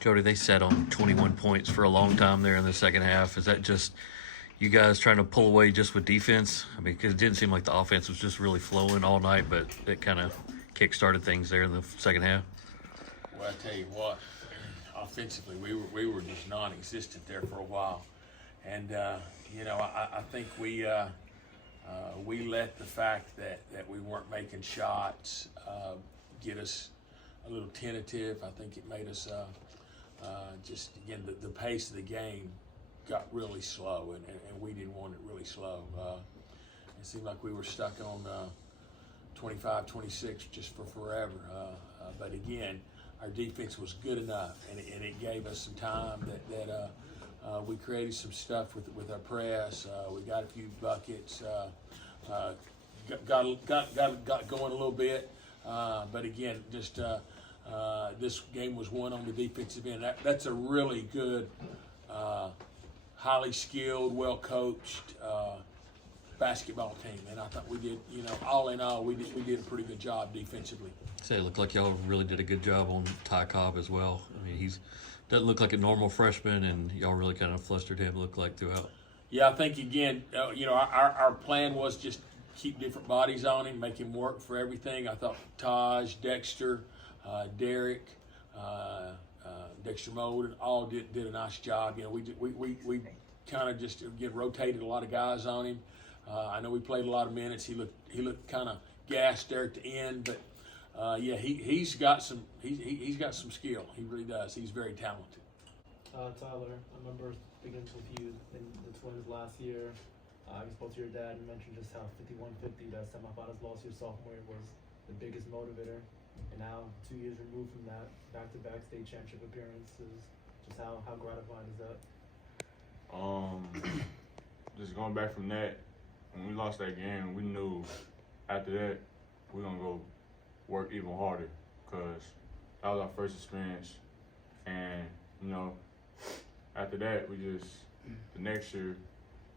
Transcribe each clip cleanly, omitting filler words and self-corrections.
Jody, they sat on 21 points for a long time there in the second half. Is that just you guys trying to pull away just with defense? I mean, because it didn't seem like the offense was just really flowing all night, but it kind of kick-started things there in the second half. Well, I tell you what, offensively, we were just non-existent there for a while, and I think we let the fact that we weren't making shots get us a little tentative. I think it made us just again the pace of the game got really slow, and we didn't want it really slow. It seemed like we were stuck on 25, 26 just for forever. But again, our defense was good enough, and it gave us some time that we created some stuff with our press. We got a few buckets, got going a little bit. But again, just this game was won on the defensive end. That's a really good, highly skilled, well-coached basketball team, and I thought we did. All in all, we did a pretty good job defensively. Say it looked like y'all really did a good job on Ty Cobb as well. I mean, he's doesn't look like a normal freshman, and y'all really kind of flustered him. Looked like throughout. Yeah, I think again, our plan was just keep different bodies on him, make him work for everything. I thought Taj, Dexter, Derek, Dexter Molden all did a nice job. We kind of just again rotated a lot of guys on him. I know we played a lot of minutes. He looked kind of gassed there at the end, but he's got some skill. He really does. He's very talented. Tyler, I remember speaking with you in the Twins last year. You spoke to your dad and mentioned just how 51-50, that semifinals loss your sophomore year, was the biggest motivator. And now, 2 years removed from that, back-to-back state championship appearances, just how gratifying is that? Just going back from that, when we lost that game, we knew after that we're gonna go work even harder, because that was our first experience. And after that, we just the next year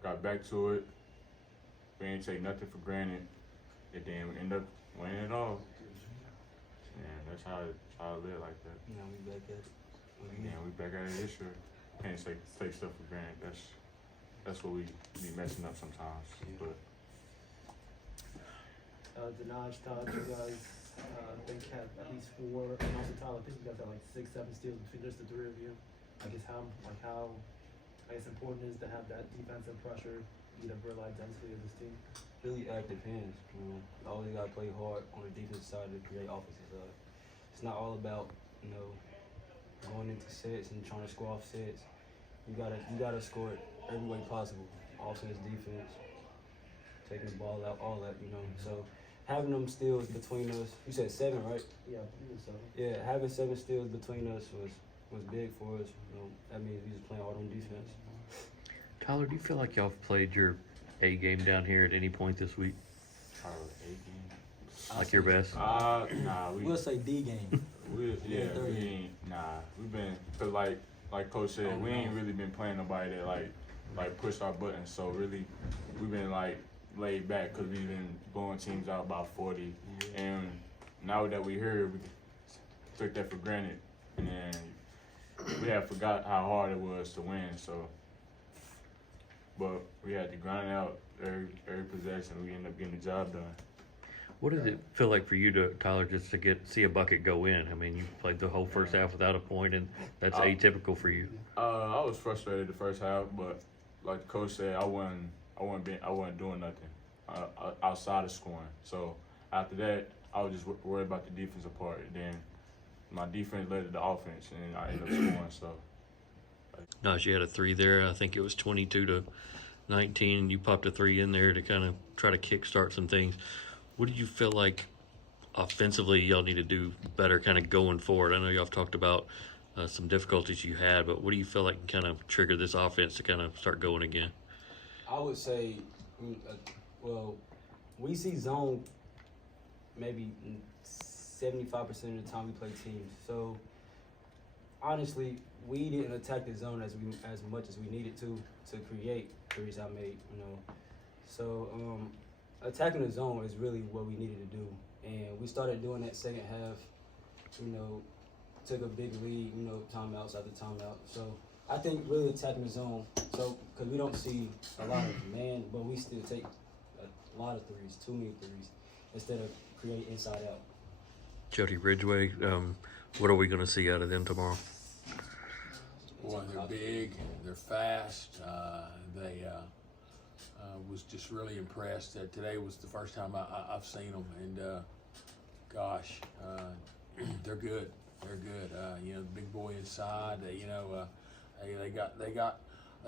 got back to it. We ain't take nothing for granted, and then we end up winning it all. And that's how I live like that. Now we back at it. Yeah, we back at it this year. Can't take stuff for granted. That's what we be messing up sometimes. But Denaj, Todd, you guys think have at least 4, and also Tyler, I think you guys have like 6, 7 steals between just the three of you. I guess how important it is to have that defensive pressure, be the real identity of this team. Really active hands. Always got to play hard on the defensive side to create offensive side. It's not all about going into sets and trying to score off sets. You gotta score it every way possible. Offense, defense, taking the ball out, all that. So having them steals between us. You said 7, right? Yeah, I think so. Yeah, having 7 steals between us was big for us. That means we just playing hard on defense. Tyler, do you feel like y'all have played your A game down here at any point this week? A game. Like your best? Nah, We'll say D game. we ain't. We've been, cause like Coach said, we ain't really been playing nobody that like pushed our buttons. So really, we've been like laid back, cause we've been blowing teams out about 40. And now that we here, we took that for granted, and then we have forgot how hard it was to win. So, but we had to grind out every possession. We ended up getting the job done. What did it feel like for you, Tyler, just to see a bucket go in? I mean, you played the whole first half without a point, and that's atypical for you. I was frustrated the first half, but like the coach said, I wasn't doing nothing outside of scoring. So after that, I was just worried about the defensive part. And then my defense led to the offense, and I ended up scoring. So. No, she had a 3 there. I think it was 22-19. You popped a 3 in there to kind of try to kickstart some things. What do you feel like offensively y'all need to do better kind of going forward? I know y'all have talked about some difficulties you had, but what do you feel like can kind of trigger this offense to kind of start going again? I would say, we see zone maybe 75% of the time we play teams. So honestly, we didn't attack the zone as much as we needed to create threes I made. So attacking the zone is really what we needed to do, and we started doing that second half, took a big lead, you know, timeouts after timeout. So I think really attacking the zone. So because we don't see a lot of man, but we still take a lot of threes, too many threes, instead of create inside out. Jody Ridgeway, what are we going to see out of them tomorrow? Boy, they're big, they're fast. They was just really impressed. Today was the first time I've seen them, and gosh, they're good. They're good. You know, the big boy inside. They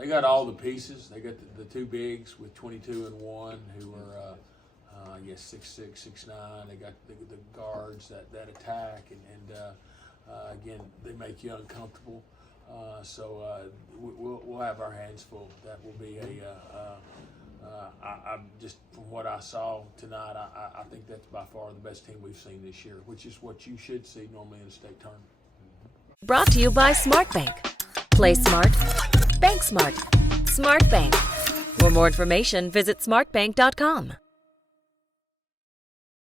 got all the pieces. They got the two bigs with 22 and 1 who are I guess 6'6", 6'9". They got the guards that attack, and again, they make you uncomfortable. So we'll have our hands full. That will be I'm just from what I saw tonight, I think that's by far the best team we've seen this year, which is what you should see normally in a state tournament. Brought to you by SmartBank. Play smart. Bank smart. SmartBank. For more information, visit smartbank.com.